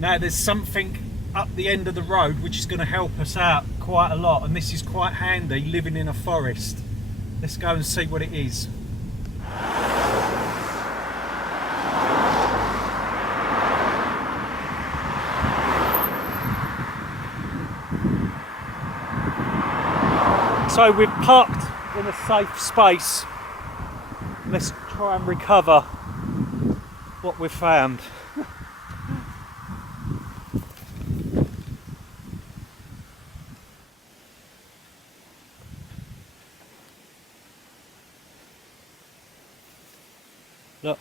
Now there's something up the end of the road which is going to help us out quite a lot, and this is quite handy living in a forest. Let's go and see what it is. So we've parked in a safe space. Let's try and recover what we've found. Look.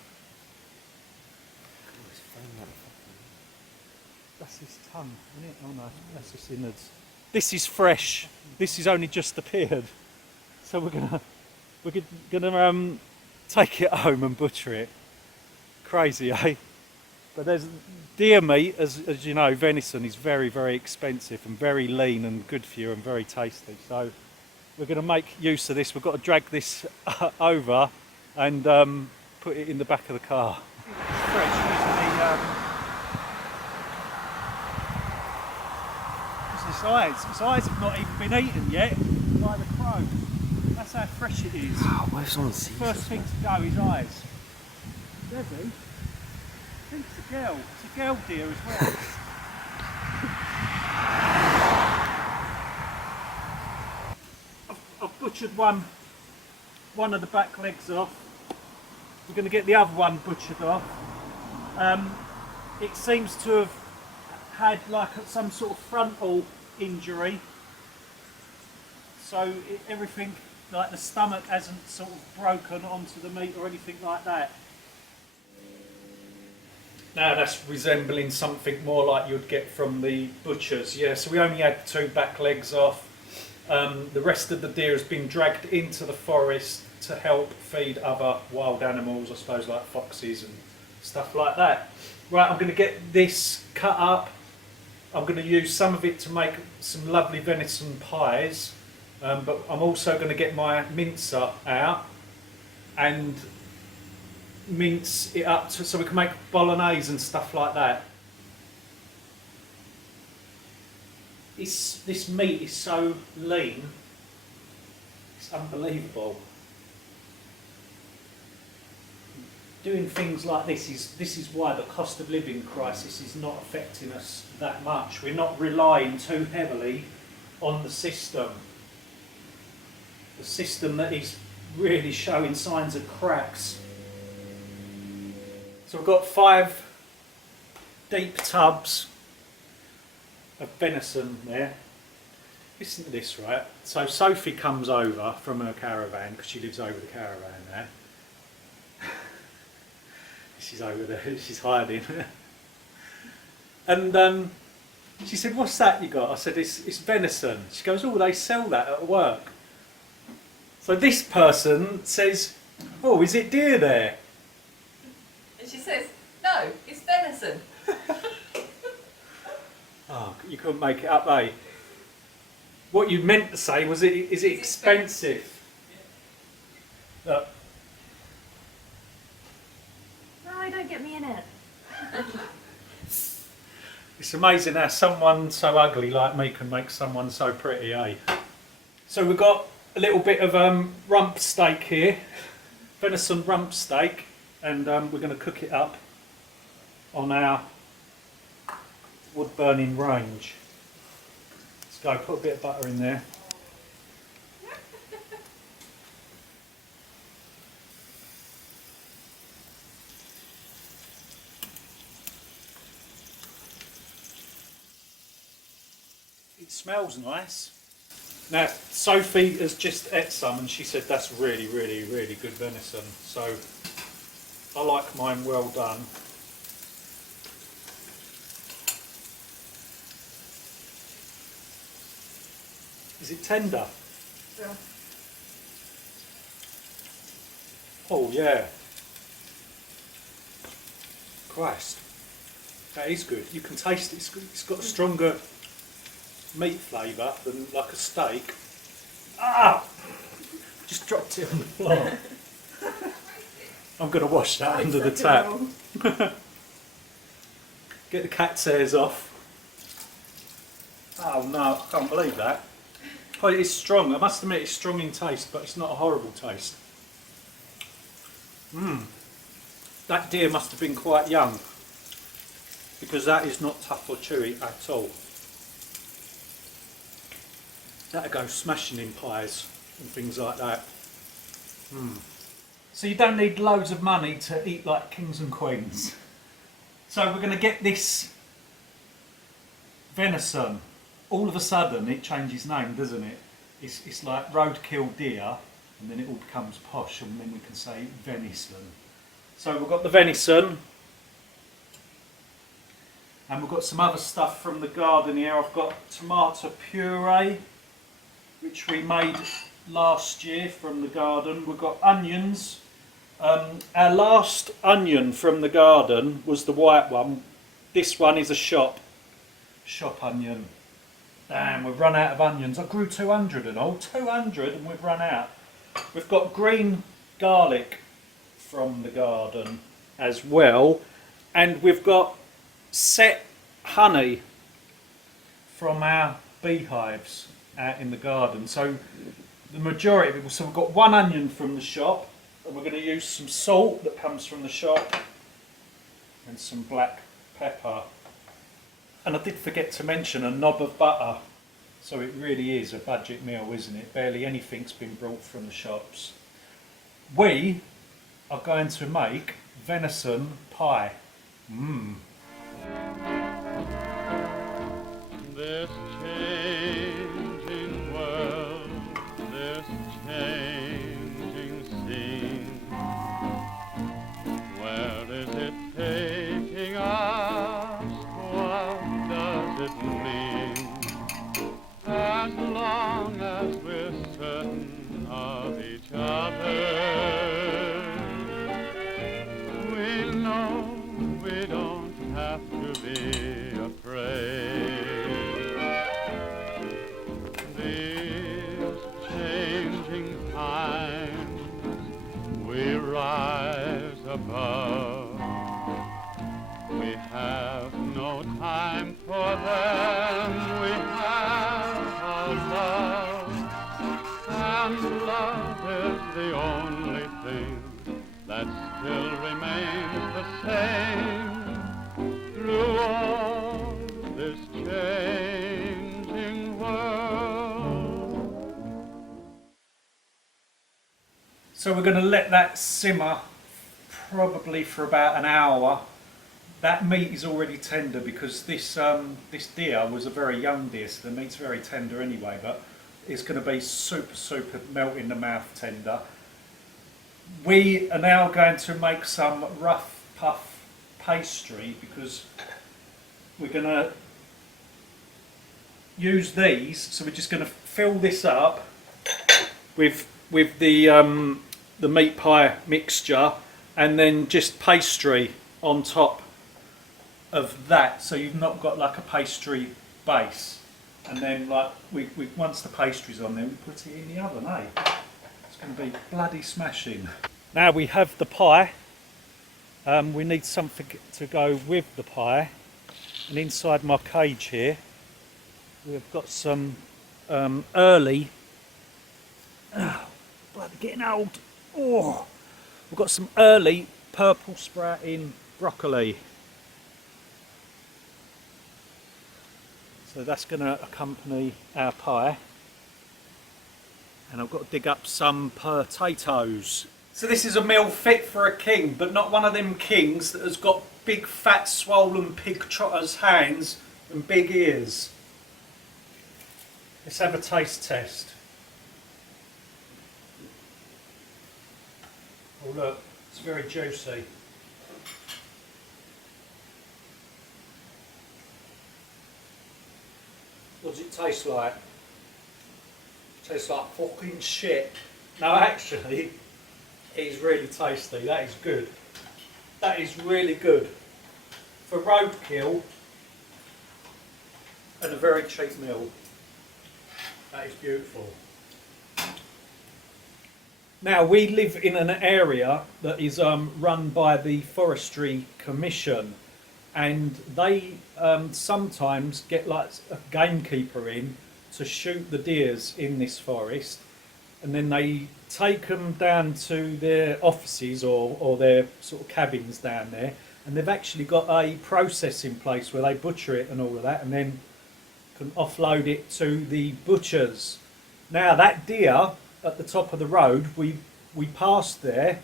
That's his tongue, isn't it? Oh no, that's his innards. This is fresh. This has only just appeared. So we're gonna take it home and butcher it. Crazy, eh? But there's deer meat, as you know, venison is very, very expensive and very lean and good for you and very tasty. So we're going to make use of this. We've got to drag this over and put it in the back of the car. His eyes have not even been eaten yet by the crows. That's how fresh it is. Oh, where's someone sees First thing to go, his eyes. Debbie? I think it's a girl. It's a girl deer as well. I've butchered one of the back legs off. We're going to get the other one butchered off. It seems to have had like some sort of frontal injury. So everything, like the stomach hasn't sort of broken onto the meat or anything like that. Now that's resembling something more like you'd get from the butchers. Yeah, so we only had 2 back legs off. The rest of the deer has been dragged into the forest to help feed other wild animals, I suppose, like foxes and stuff like that. Right, I'm going to get this cut up. I'm going to use some of it to make some lovely venison pies, but I'm also going to get my mincer out and mince it up so we can make bolognese and stuff like that. This meat is so lean, it's unbelievable. Doing things like this is why the cost of living crisis is not affecting us that much. We're not relying too heavily on the system. The system that is really showing signs of cracks. So we've got 5 deep tubs of venison there. Listen to this, right? So Sophie comes over from her caravan, because she lives over the caravan there. She's over there, she's hiding. And she said, "What's that you got?" I said, it's venison. She goes, "Oh, they sell that at work." So this person says, "Oh, is it deer there?" And she says, "No, it's venison." Oh, you couldn't make it up, eh? What you meant to say was, is it expensive? Look. No, don't get me in it. It's amazing how someone so ugly like me can make someone so pretty, eh? So we've got a little bit of rump steak here, venison rump steak, and we're going to cook it up on our wood burning range. Let's go, put a bit of butter in there. It smells nice. Now, Sophie has just ate some and she said that's really, really, really good venison. So I like mine well done. Is it tender? Yeah. Oh yeah. Christ. That is good. You can taste it. It's got a stronger meat flavour than like a steak. Ah! Just dropped it on the floor. I'm going to wash that under the tap. Get the cat's hairs off. Oh no, I can't believe that. Oh, it is strong. I must admit it's strong in taste, but it's not a horrible taste. That deer must have been quite young, because that is not tough or chewy at all. That'll go smashing in pies and things like that. So you don't need loads of money to eat like kings and queens. So we're going to get this venison. All of a sudden it changes name, doesn't it? It's like roadkill deer, and then it all becomes posh, and then we can say venison. So we've got the venison, and we've got some other stuff from the garden here. I've got tomato puree, which we made last year from the garden. We've got onions. Our last onion from the garden was the white one. This one is a shop onion. Damn, we've run out of onions. I grew 200 and all, 200, and we've run out. We've got green garlic from the garden as well, and we've got set honey from our beehives out in the garden. So the majority of it, so we've got one onion from the shop, and we're going to use some salt that comes from the shop and some black pepper. And I did forget to mention a knob of butter. So it really is a budget meal, isn't it? Barely anything's been brought from the shops. We are going to make venison pie. This changing world, this changing scene, where is it taking us? What does it mean? As long as we're certain of each other, we know we don't have to be afraid. These changing times, we rise above. We have no time for them. We have our love, and love is the only thing that still remains the same through all this changing world. So we're going to let that simmer probably for about an hour. That meat is already tender because this deer was a very young deer, so the meat's very tender anyway, but it's going to be super melt in the mouth tender. We are now going to make some rough puff pastry because we're going to use these. So we're just going to fill this up with the meat pie mixture, and then just pastry on top of that, so you've not got like a pastry base, and then like we once the pastry's on there, we put it in the oven. It's going to be bloody smashing. Now we have the pie. We need something to go with the pie, and inside my cage here we've got some early bloody getting old. We've got some early purple sprouting broccoli. So that's going to accompany our pie. And I've got to dig up some potatoes. So this is a meal fit for a king, but not one of them kings that has got big fat swollen pig trotter's hands and big ears. Let's have a taste test. Oh look, it's very juicy. What does it taste like? It tastes like fucking shit. No, actually, it is really tasty. That is good. That is really good. For roadkill and a very cheap meal. That is beautiful. Now, we live in an area that is run by the Forestry Commission. and they sometimes get like a gamekeeper in to shoot the deers in this forest, and then they take them down to their offices or their sort of cabins down there, and they've actually got a process in place where they butcher it and all of that, and then can offload it to the butchers. Now that deer at the top of the road, we passed there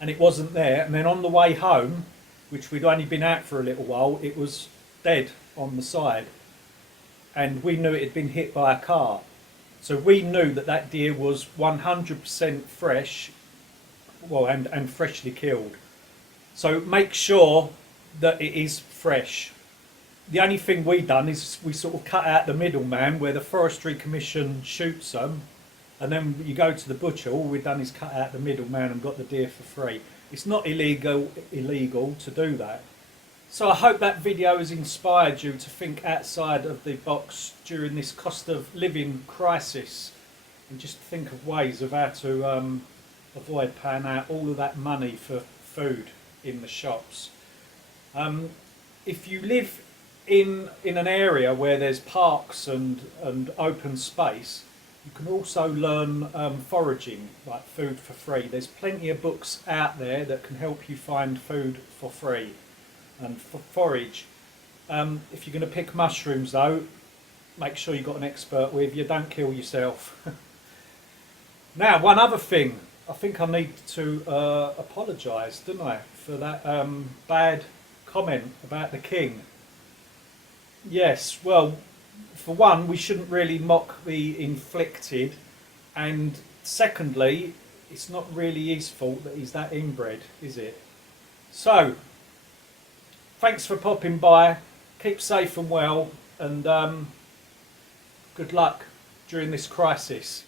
and it wasn't there, and then on the way home, which we'd only been out for a little while, it was dead on the side, and we knew it had been hit by a car. So we knew that that deer was 100% fresh, well, and freshly killed. So make sure that it is fresh. The only thing we done is we sort of cut out the middleman where the Forestry Commission shoots them, and then you go to the butcher. All we've done is cut out the middleman and got the deer for free. It's not illegal to do that. So I hope that video has inspired you to think outside of the box during this cost of living crisis, and just think of ways of how to avoid paying out all of that money for food in the shops. If you live in an area where there's parks and open space, you can also learn foraging, like food for free. There's plenty of books out there that can help you find food for free and forage. If you're going to pick mushrooms though, make sure you've got an expert with you, don't kill yourself. Now, one other thing, I think I need to apologise, don't I, for that bad comment about the king. Yes, well, for one, we shouldn't really mock the inflicted, and secondly, it's not really his fault that he's that inbred, is it? So, thanks for popping by, keep safe and well, and good luck during this crisis.